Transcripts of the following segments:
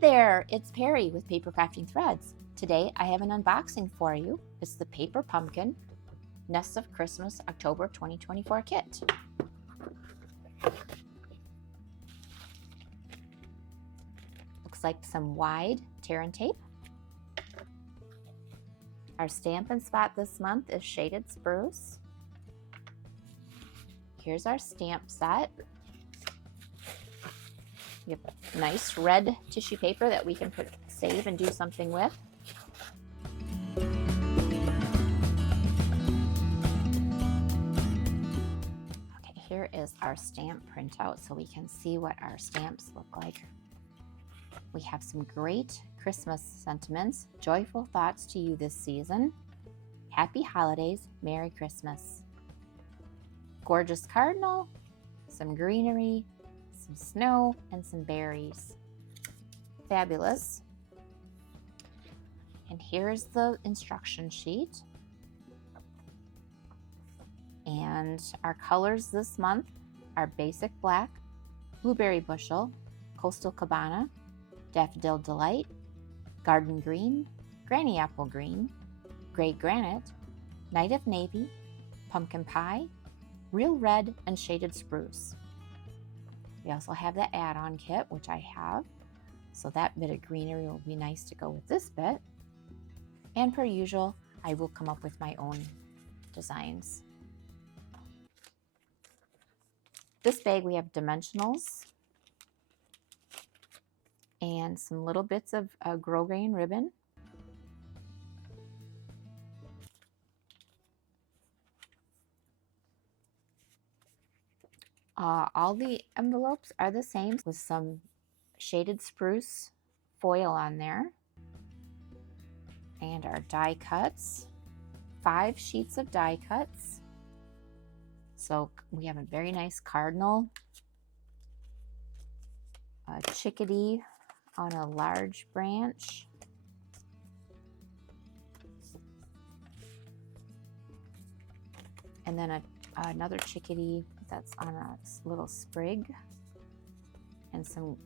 Hey there, it's Perry with Paper Crafting Threads. Today I have an unboxing for you. It's the Paper Pumpkin Nests of Christmas October 2024 kit. Looks like some wide tear and tape. Our Stampin' Spot this month is Shaded Spruce. Here's our stamp set. We have a nice red tissue paper that we can save and do something with. Okay, here is our stamp printout so we can see what our stamps look like. We have some great Christmas sentiments. Joyful thoughts to you this season. Happy holidays, Merry Christmas. Gorgeous cardinal, some greenery, some snow, and some berries. Fabulous. And here's the instruction sheet. And our colors this month are Basic Black, Blueberry Bushel, Coastal Cabana, Daffodil Delight, Garden Green, Granny Apple Green, Gray Granite, Night of Navy, Pumpkin Pie, Real Red, and Shaded Spruce. We also have the add-on kit, which I have. So that bit of greenery will be nice to go with this bit. And per usual, I will come up with my own designs. This bag we have dimensionals and some little bits of grosgrain ribbon. All the envelopes are the same with some Shaded Spruce foil on there. And our die cuts, 5 sheets of die cuts. So we have a very nice cardinal, a chickadee on a large branch, and then another chickadee that's on a little sprig, and some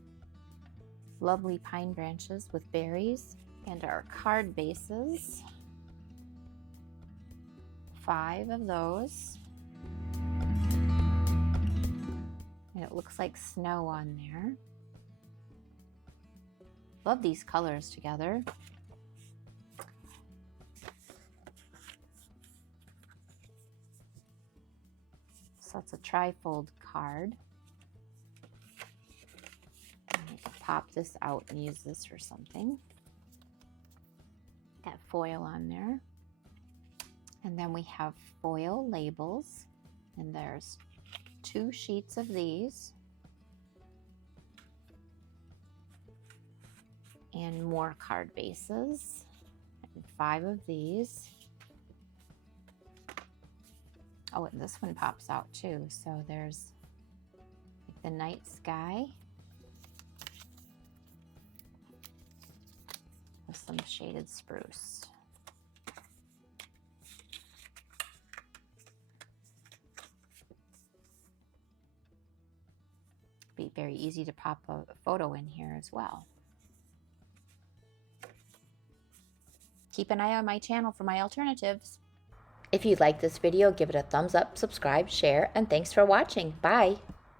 lovely pine branches with berries, and our card bases, 5 of those, and it looks like snow on there. Love these colors together. So it's a tri-fold card. I can pop this out and use this for something. Got foil on there. And then we have foil labels. And there's 2 sheets of these. And more card bases. And 5 of these. Oh, and this one pops out too. So there's like the night sky with some shaded spruce. Be very easy to pop a photo in here as well. Keep an eye on my channel for my alternatives. If you like this video, give it a thumbs up, subscribe, share, and thanks for watching. Bye!